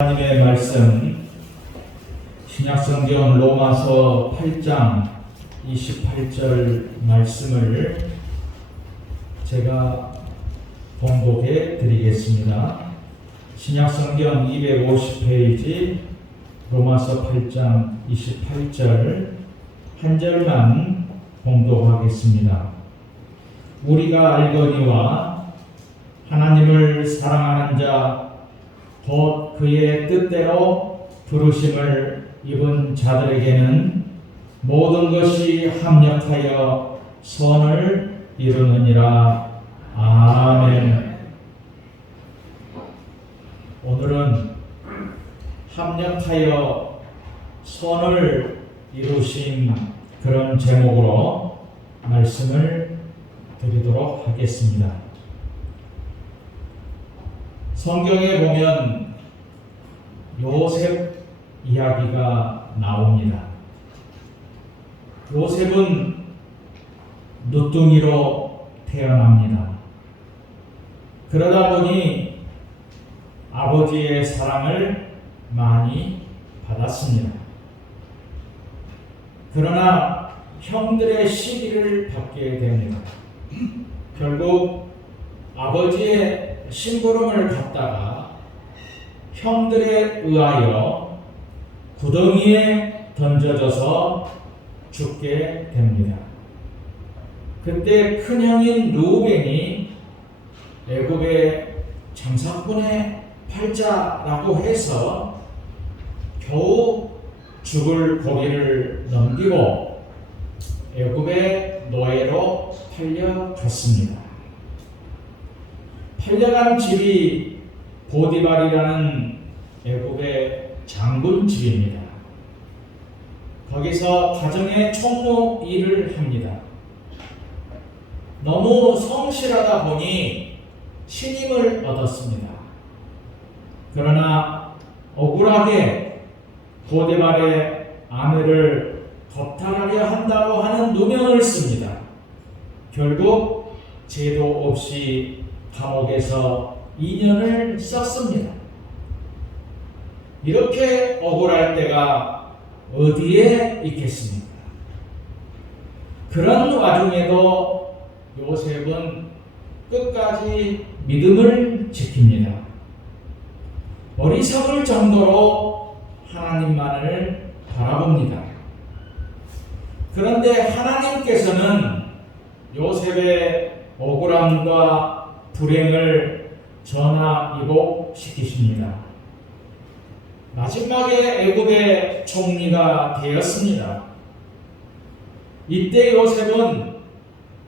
하나님의 말씀 신약성경 로마서 8장 28절 말씀을 제가 봉독해 드리겠습니다. 신약성경 250페이지 로마서 8장 28절 한 절만 봉독하겠습니다. 우리가 알거니와 하나님을 사랑하는 자 곧 그의 뜻대로 부르심을 입은 자들에게는 모든 것이 합력하여 선을 이루느니라. 아멘. 오늘은 합력하여 선을 이루신 그런 제목으로 말씀을 드리도록 하겠습니다. 성경에 보면 요셉 이야기가 나옵니다. 요셉은 누뚱이로 태어납니다. 그러다 보니 아버지의 사랑을 많이 받았습니다. 그러나 형들의 시기를 받게 됩니다. 결국 아버지의 심부름을 갖다가 형들에 의하여 구덩이에 던져져서 죽게 됩니다. 그때 큰형인 르우벤이 애굽의 장사꾼의 팔자라고 해서 겨우 죽을 고비를 넘기고 애굽의 노예로 팔려갔습니다. 팔려간 집이 보디발이라는 애굽의 장군 집입니다. 거기서 가정의 총무 일을 합니다. 너무 성실하다 보니 신임을 얻었습니다. 그러나 억울하게 보디발의 아내를 겁탈하려 한다고 하는 누명을 씁니다. 결국 죄도 없이 감옥에서 2년을 썼습니다. 이렇게 억울할 때가 어디에 있겠습니까? 그런 와중에도 요셉은 끝까지 믿음을 지킵니다. 어리석을 정도로 하나님만을 바라봅니다. 그런데 하나님께서는 요셉의 억울함과 불행을 전화위복시키십니다. 마지막에 애굽의 총리가 되었습니다. 이때 요셉은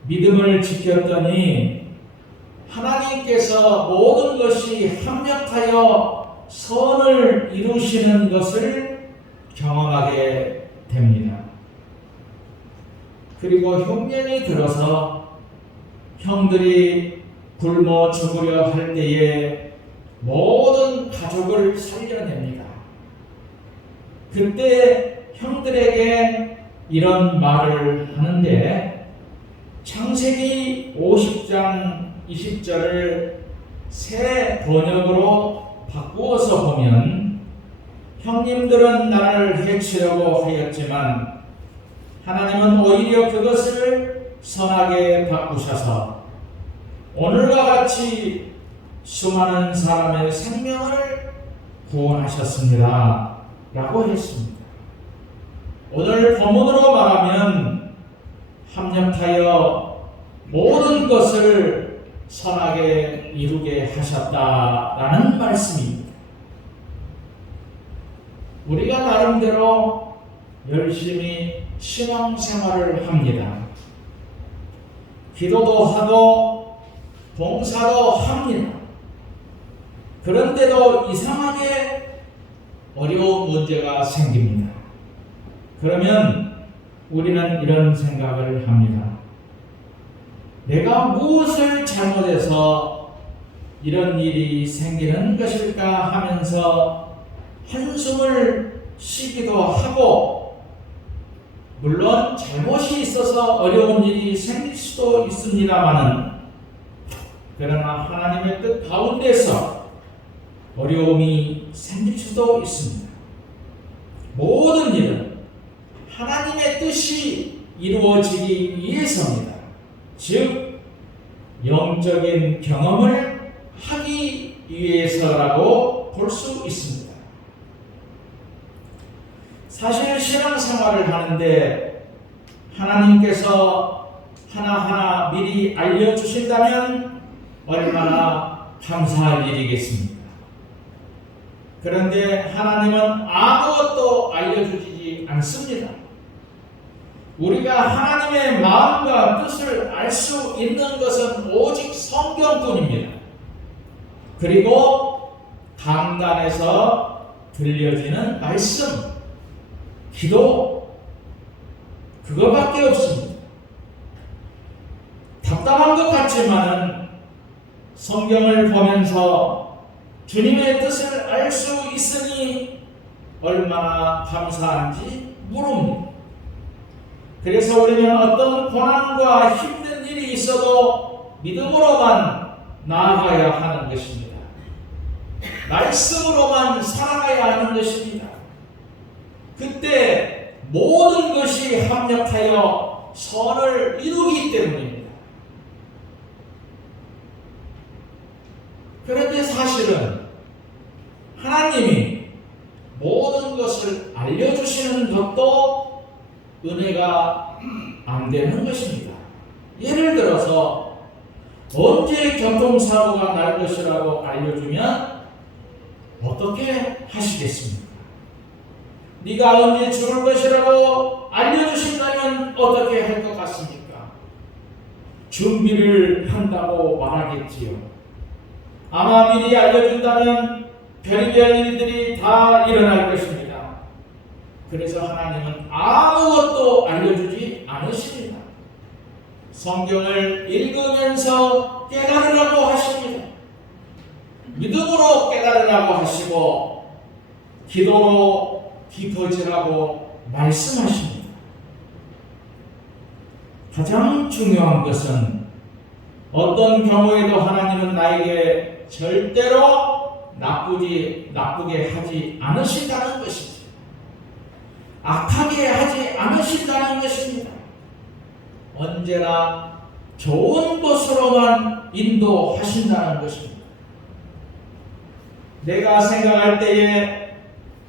믿음을 지켰더니 하나님께서 모든 것이 합력하여 선을 이루시는 것을 경험하게 됩니다. 그리고 흉년이 들어서 형들이 굶어 죽으려 할 때에 모든 가족을 살려냅니다. 그때 형들에게 이런 말을 하는데 창세기 50장 20절을 새 번역으로 바꾸어서 보면 형님들은 나를 해치려고 하였지만 하나님은 오히려 그것을 선하게 바꾸셔서 오늘과 같이 수많은 사람의 생명을 구원하셨습니다. 라고 했습니다. 오늘 본문으로 말하면 합력하여 모든 것을 선하게 이루게 하셨다라는 말씀입니다. 우리가 나름대로 열심히 신앙생활을 합니다. 기도도 하고 봉사도 합니다. 그런데도 이상하게 어려운 문제가 생깁니다. 그러면 우리는 이런 생각을 합니다. 내가 무엇을 잘못해서 이런 일이 생기는 것일까 하면서 한숨을 쉬기도 하고, 물론 잘못이 있어서 어려운 일이 생길 수도 있습니다마는 그러나 하나님의 뜻 가운데서 어려움이 생길 수도 있습니다. 모든 일은 하나님의 뜻이 이루어지기 위해서입니다. 즉 영적인 경험을 하기 위해서라고 볼 수 있습니다. 사실 신앙생활을 하는데 하나님께서 하나하나 미리 알려주신다면 얼마나 감사할 일이겠습니까? 그런데 하나님은 아무것도 알려주지 않습니다. 우리가 하나님의 마음과 뜻을 알 수 있는 것은 오직 성경뿐입니다. 그리고 강단에서 들려지는 말씀, 기도, 그거밖에 없습니다. 답답한 것 같지만은 성경을 보면서 주님의 뜻을 알 수 있으니 얼마나 감사한지 모릅니다. 그래서 우리는 어떤 고난과 힘든 일이 있어도 믿음으로만 나아가야 하는 것입니다. 말씀으로만 살아가야 하는 것입니다. 그때 모든 것이 합력하여 선을 이루기 때문입니다. 그런데 사실은 하나님이 모든 것을 알려주시는 것도 은혜가 안 되는 것입니다. 예를 들어서 언제 교통사고가 날 것이라고 알려주면 어떻게 하시겠습니까? 네가 언제 죽을 것이라고 알려주신다면 어떻게 할 것 같습니까? 준비를 한다고 말하겠지요. 아마 미리 알려준다면 별의별 일들이 다 일어날 것입니다. 그래서 하나님은 아무것도 알려주지 않으십니다. 성경을 읽으면서 깨달으라고 하십니다. 믿음으로 깨달으라고 하시고 기도로 깊어지라고 말씀하십니다. 가장 중요한 것은 어떤 경우에도 하나님은 나에게 절대로 나쁘게 하지 않으신다는 것이죠. 악하게 하지 않으신다는 것입니다. 언제나 좋은 곳으로만 인도하신다는 것입니다. 내가 생각할 때에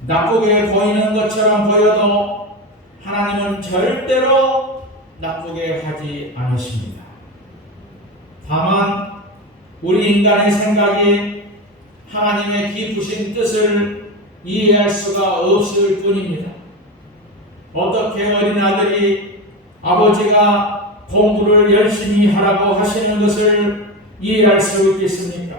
나쁘게 보이는 것처럼 보여도 하나님은 절대로 나쁘게 하지 않으십니다. 다만 우리 인간의 생각이 하나님의 깊으신 뜻을 이해할 수가 없을 뿐입니다. 어떻게 어린아들이 아버지가 공부를 열심히 하라고 하시는 것을 이해할 수 있겠습니까?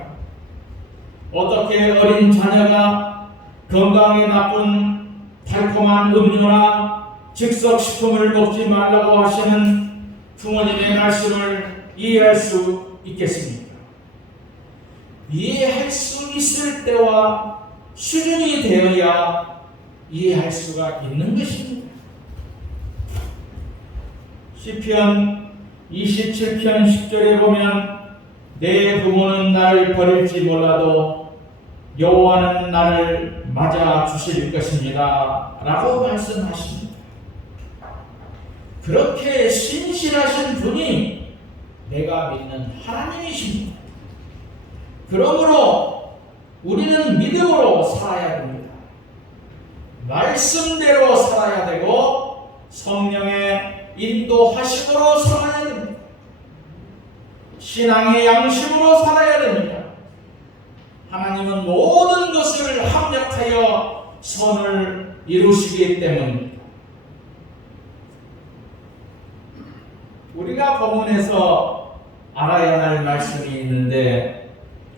어떻게 어린 자녀가 건강에 나쁜 달콤한 음료나 즉석식품을 먹지 말라고 하시는 부모님의 말씀을 이해할 수 있겠습니까? 이해할 수 있을 때와 수준이 되어야 이해할 수가 있는 것입니다. 시편 27편 10절에 보면 내 부모는 나를 버릴지 몰라도 여호와는 나를 맞아 주실 것입니다 라고 말씀하십니다. 그렇게 신실하신 분이 내가 믿는 하나님이십니다. 그러므로 우리는 믿음으로 살아야 됩니다. 말씀대로 살아야 되고 성령의 인도하심으로 살아야 됩니다. 신앙의 양심으로 살아야 됩니다. 하나님은 모든 것을 합력하여 선을 이루시기 때문입니다. 우리가 본문에서 알아야 할 말씀이 있는데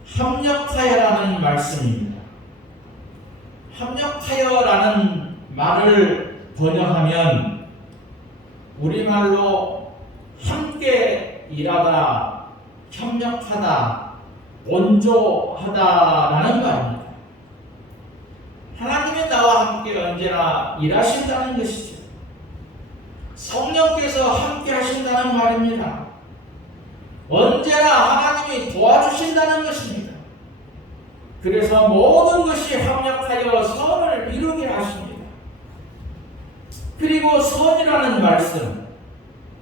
합력하여라는 말씀입니다. 합력하여라는 말을 번역하면 우리말로 함께 일하다, 협력하다, 온조하다라는 말입니다. 하나님이 나와 함께 언제나 일하신다는 것이죠. 성령께서 함께 하신다는 말입니다. 언제나 하나님이 도와주신다는 것입니다. 그래서 모든 것이 합력하여 선을 이루게 하십니다. 그리고 선이라는 말씀,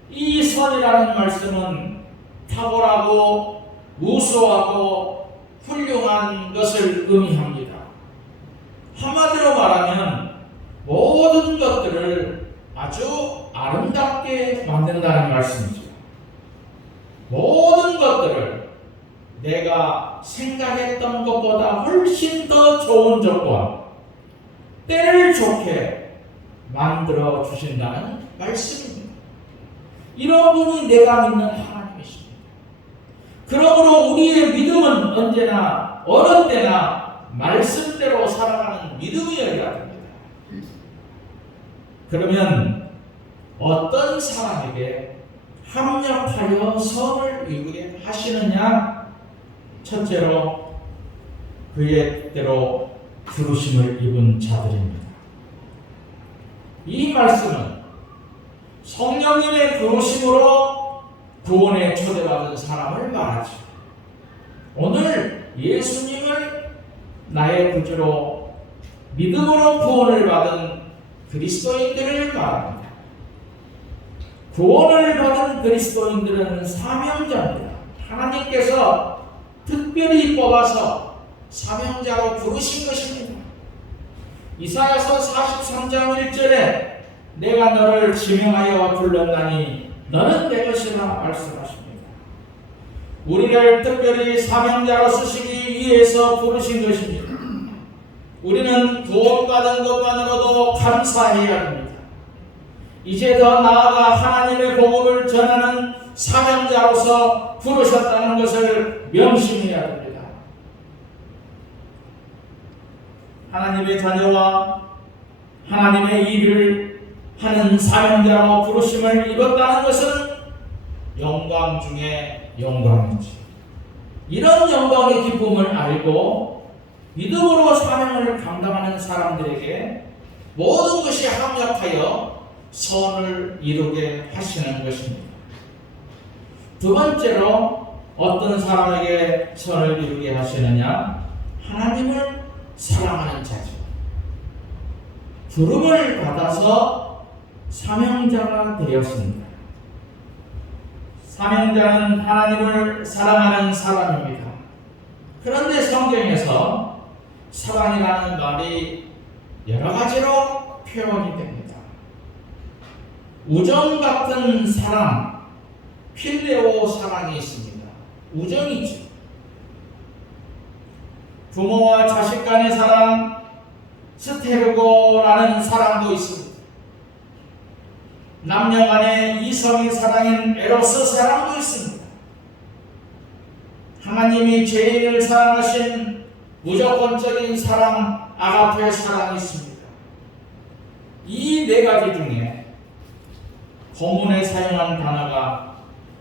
이 선이라는 말씀은 탁월하고 우수하고 훌륭한 것을 의미합니다. 한마디로 말하면 모든 것들을 아주 아름답게 만든다는 말씀이죠. 모든 것들을 내가 생각했던 것보다 훨씬 더 좋은 조건, 때를 좋게 만들어 주신다는 말씀입니다. 이런 분이 내가 믿는 하나님이십니다. 그러므로 우리의 믿음은 언제나 어느 때나 말씀대로 살아가는 믿음이어야 됩니다. 그러면 어떤 사람에게 합력하여 선을 이루게 하시느냐? 첫째로 그의 뜻대로 부르심을 입은 자들입니다. 이 말씀은 성령님의 부르심으로 구원에 초대받은 사람을 말하죠. 오늘 예수님을 나의 구주로 믿음으로 구원을 받은 그리스도인들을 말합니다. 구원을 받은 그리스도인들은 사명자입니다. 하나님께서 특별히 뽑아서 사명자로 부르신 것입니다. 이사야서 43장 1절에 내가 너를 지명하여 불렀나니 너는 내 것이라 말씀하십니다. 우리를 특별히 사명자로 쓰시기 위해서 부르신 것입니다. 우리는 구원받은 것만으로도 감사해야 합니다. 이제 더 나아가 하나님의 복음을 전하는 사명자로서 부르셨다는 것을 명심해야 합니다. 하나님의 자녀와 하나님의 일을 하는 사명자로 부르심을 입었다는 것은 영광 중에 영광이지. 이런 영광의 기쁨을 알고 믿음으로 사명을 감당하는 사람들에게 모든 것이 합력하여 선을 이루게 하시는 것입니다. 두 번째로 어떤 사람에게 선을 이루게 하시느냐? 하나님을 사랑하는 자죠. 부름을 받아서 사명자가 되었습니다. 사명자는 하나님을 사랑하는 사람입니다. 그런데 성경에서 사랑이라는 말이 여러 가지로 표현이 됩니다. 우정 같은 사랑, 필레오 사랑이 있습니다. 우정이죠. 부모와 자식 간의 사랑, 스테르고라는 사랑도 있습니다. 남녀 간의 이성의 사랑인 에로스 사랑도 있습니다. 하나님이 죄인을 사랑하신 무조건적인 사랑, 아가페 사랑이 있습니다. 이 네 가지 중에 본문에 사용한 단어가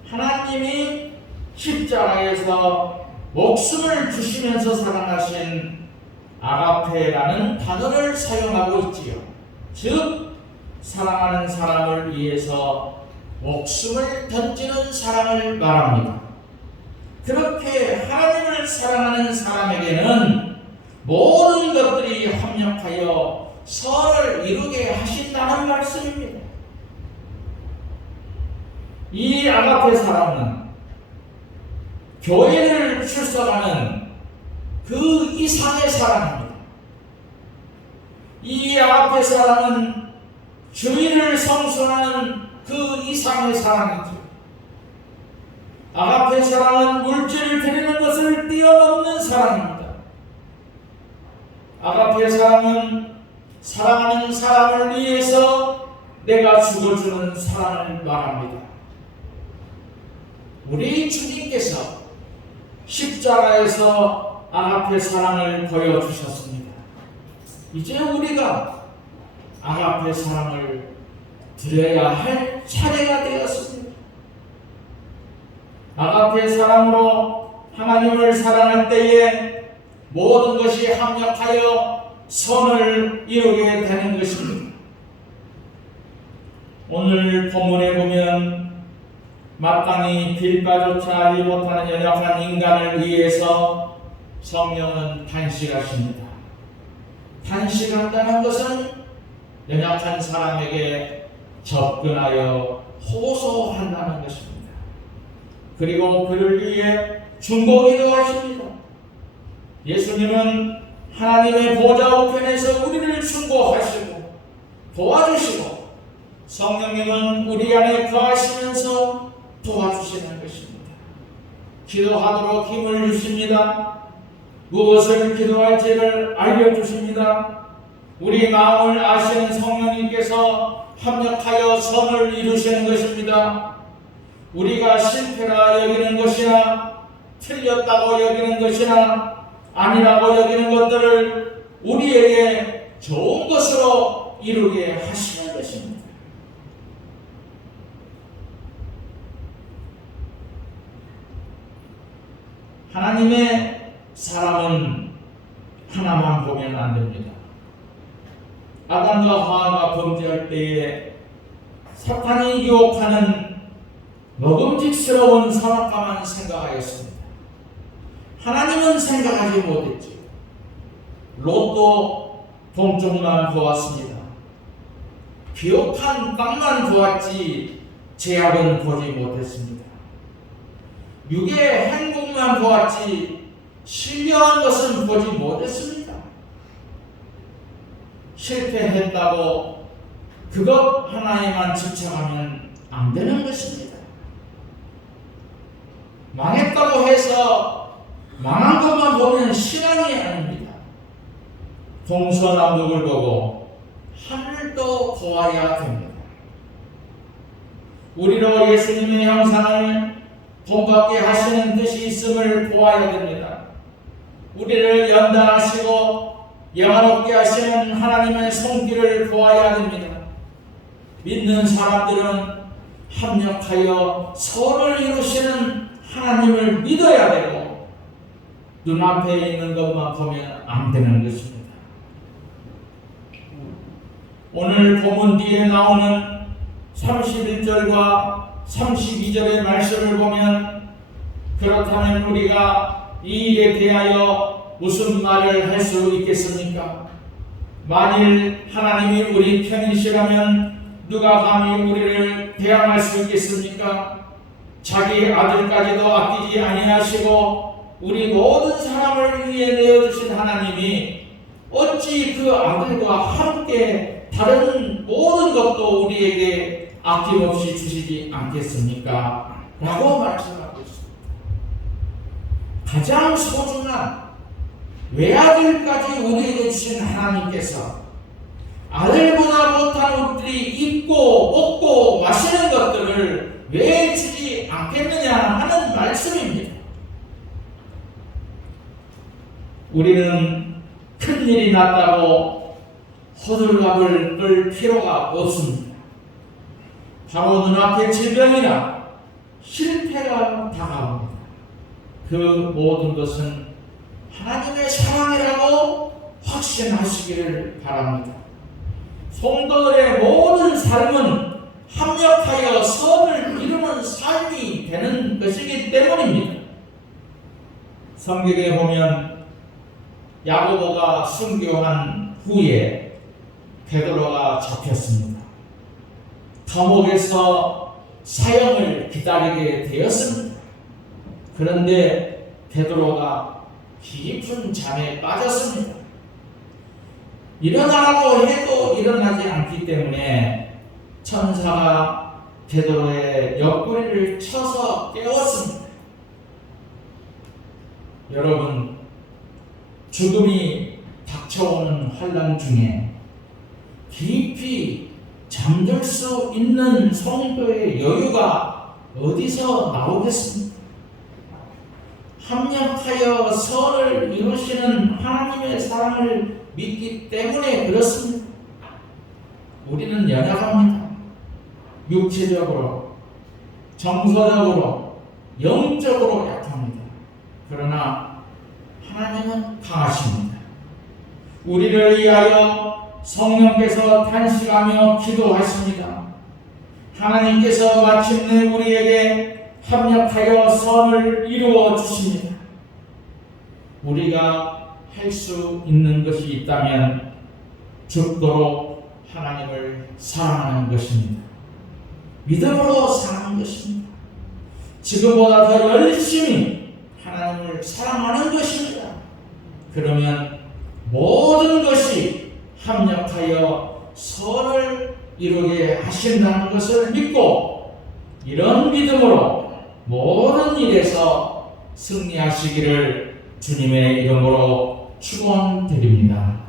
하나님이 십자가에서 목숨을 주시면서 사랑하신 아가페라는 단어를 사용하고 있지요. 즉 사랑하는 사람을 위해서 목숨을 던지는 사랑을 말합니다. 그렇게 하나님을 사랑하는 사람에게는 모든 것들이 합력하여 선을 이루게 하신다는 말씀입니다. 이 아가페 사랑은 교회를 출석하는 그 이상의 사랑입니다. 이 아가페 사랑은 주인을 성수하는 그 이상의 사랑이죠. 아가페 사랑은 물질을 드리는 것을 뛰어넘는 사랑입니다. 아가페 사랑은 사랑하는 사람을 위해서 내가 죽어주는 사랑을 말합니다. 우리 주님께서 십자가에서 아가페 사랑을 보여주셨습니다. 이제 우리가 아가페 사랑을 드려야 할 차례가 되었습니다. 아가페 사랑으로 하나님을 사랑할 때에 모든 것이 합력하여 선을 이루게 되는 것입니다. 오늘 본문에 보면 마땅히 길가조차 알지 못하는 연약한 인간을 위해서 성령은 단식하십니다. 단식한다는 것은 연약한 사람에게 접근하여 호소한다는 것입니다. 그리고 그를 위해 중보기도 하십니다. 예수님은 하나님의 보좌 우편에서 우리를 중보하시고 도와주시고, 성령님은 우리 안에 거하시면서 도와주시는 것입니다. 기도하도록 힘을 주십니다. 무엇을 기도할지를 알려주십니다. 우리 마음을 아시는 성령님께서 합력하여 선을 이루시는 것입니다. 우리가 실패라 여기는 것이나 틀렸다고 여기는 것이나 아니라고 여기는 것들을 우리에게 좋은 것으로 이루게 하시는 것입니다. 하나님의 사람은 하나만 보면 안 됩니다. 아담과 하와가 범죄할 때에 사탄이 유혹하는 먹음직스러운 선악과만 생각하였습니다. 하나님은 생각하지 못했죠. 롯도 동쪽만 보았습니다. 비옥한 땅만 보았지 제약은 보지 못했습니다. 육의 행복만 보았지 신령한 것은 보지 못했습니다. 실패했다고 그것 하나에만 집착하면 안 되는 것입니다. 망했다고 해서 망한 것만 보면 신앙이 아닙니다. 동서남북을 보고 하늘도 보아야 됩니다. 우리로 예수님의 형상을 본받게 하시는 뜻이 있음을 보아야 됩니다. 우리를 연단하시고 영화롭게 하시는 하나님의 손길을 보아야 됩니다. 믿는 사람들은 합력하여 선을 이루시는 하나님을 믿어야 되고, 눈앞에 있는 것만 보면 안 되는 것입니다. 오늘 본문 뒤에 나오는 31절과 32절의 말씀을 보면, 그렇다면 우리가 이 일에 대하여 무슨 말을 할 수 있겠습니까? 만일 하나님이 우리 편이시라면 누가 감히 우리를 대항할 수 있겠습니까? 자기 아들까지도 아끼지 아니하시고 우리 모든 사람을 위해 내어주신 하나님이 어찌 그 아들과 함께 다른 모든 것도 우리에게 아낌없이 주시지 않겠습니까? 라고 말씀하고 있습니다. 가장 소중한 외아들까지 우리에게 주신 하나님께서 아들보다 못한 우리들이 입고 먹고 마시는 것들을 왜 주지 않겠느냐 하는 말씀입니다. 우리는 큰일이 났다고 호들갑을 떨 필요가 없습니다. 바로 눈앞에 질병이나 실패가 다가옵니다. 그 모든 것은 하나님의 사랑이라고 확신하시기를 바랍니다. 성도들의 모든 삶은 합력하여 선을 이루는 삶이 되는 것이기 때문입니다. 성경에 보면 야고보가 순교한 후에 베드로가 잡혔습니다. 감옥에서 사형을 기다리게 되었습니다. 그런데 베드로가 깊은 잠에 빠졌습니다. 일어나라고 해도 일어나지 않기 때문에 천사가 베드로의 옆구리를 쳐서 깨웠습니다. 여러분, 죽음이 닥쳐오는 환난 중에 깊이 잠들 수 있는 성도의 여유가 어디서 나오겠습니까? 합력하여 선을 이루시는 하나님의 사랑을 믿기 때문에 그렇습니다. 우리는 연약합니다. 육체적으로, 정서적으로, 영적으로 약합니다. 그러나 하나님은 강하십니다. 우리를 위하여 성령께서 탄식하며 기도하십니다. 하나님께서 마침내 우리에게 합력하여 선을 이루어 주십니다. 우리가 할 수 있는 것이 있다면 죽도록 하나님을 사랑하는 것입니다. 믿음으로 사랑하는 것입니다. 지금보다 더 열심히 하나님을 사랑하는 것입니다. 그러면 모든 것이 합력하여 선을 이루게 하신다는 것을 믿고 이런 믿음으로 모든 일에서 승리하시기를 주님의 이름으로 축원드립니다.